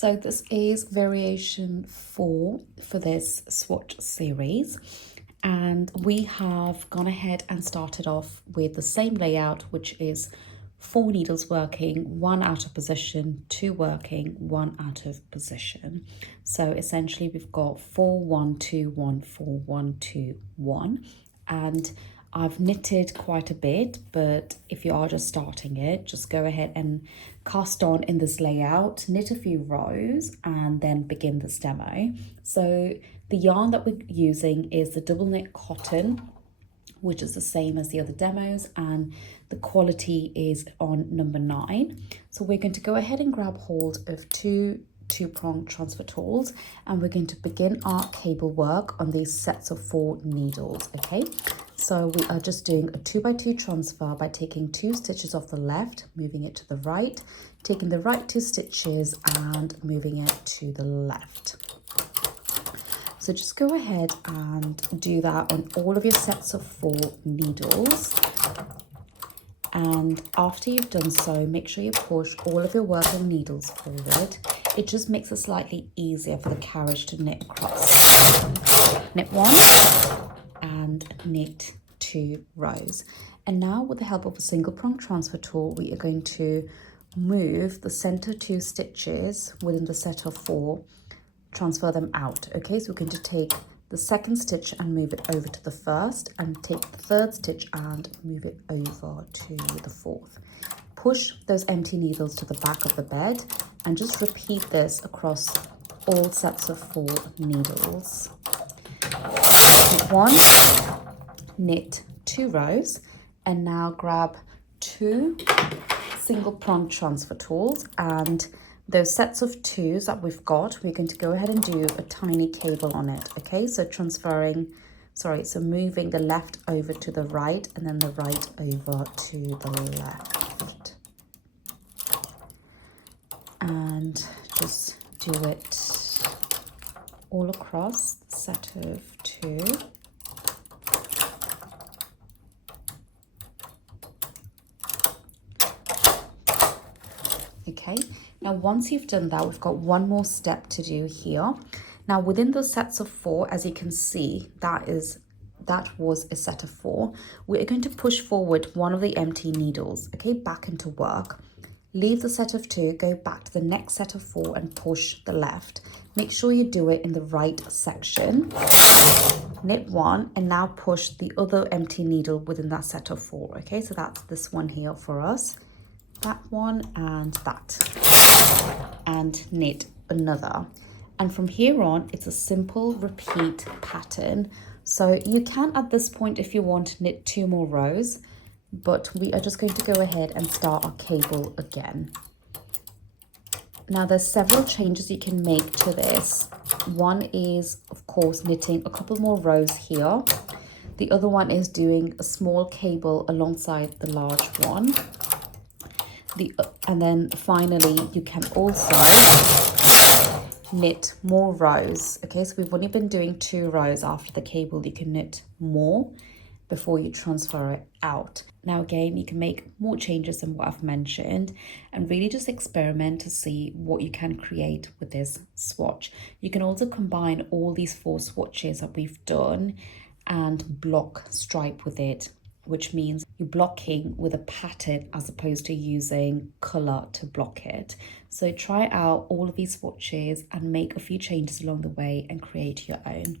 So this is variation 4 for this swatch series, and we have gone ahead and started off with the same layout, which is 4 needles working, 1 out of position, 2 working, 1 out of position. So essentially we've got 4 1 2 1 4 1 2 1, and I've knitted quite a bit, but if you are just starting it, just go ahead and cast on in this layout, knit a few rows, and then begin this demo. So the yarn that we're using is the double knit cotton, which is the same as the other demos, and the quality is on number 9. So we're going to go ahead and grab hold of two-prong transfer tools, and we're going to begin our cable work on these sets of 4 needles. Okay, so we are just doing a 2x2 transfer by taking 2 stitches off the left, moving it to the right, taking the right 2 stitches and moving it to the left. So just go ahead and do that on all of your sets of 4 needles. And after you've done so, make sure you push all of your working needles forward. It just makes it slightly easier for the carriage to knit across. Knit 1 and knit 2 rows. And now with the help of a single prong transfer tool, we are going to move the center 2 stitches within the set of 4, transfer them out. Okay, so we're going to take the second stitch and move it over to the first, and take the third stitch and move it over to the fourth. Push those empty needles to the back of the bed and just repeat this across all sets of 4 needles. Knit 1, knit 2 rows, and now grab 2 single prong transfer tools, and those sets of 2s that we've got, we're going to go ahead and do a tiny cable on it. Okay, so moving the left over to the right and then the right over to the left. And just do it all across the set of 2. Okay, now once you've done that, we've got one more step to do here. Now within those sets of 4, as you can see, that was a set of 4. We're going to push forward one of the empty needles, okay, back into work. Leave the set of 2, go back to the next set of 4 and push the left. Make sure you do it in the right section. Knit 1 and now push the other empty needle within that set of 4. Okay, so that's this one here for us. That one and that, and knit another. And from here on, it's a simple repeat pattern. So you can at this point, if you want, knit 2 more rows, but we are just going to go ahead and start our cable again. Now there's several changes you can make to this. One is, of course, knitting a couple more rows here. The other one is doing a small cable alongside the large one. And then finally, you can also knit more rows. Okay, so we've only been doing 2 rows after the cable. You can knit more before you transfer it out. Now again, you can make more changes than what I've mentioned and really just experiment to see what you can create with this swatch. You can also combine all these 4 swatches that we've done and block stripe with it, which means you're blocking with a pattern as opposed to using colour to block it. So try out all of these swatches and make a few changes along the way and create your own.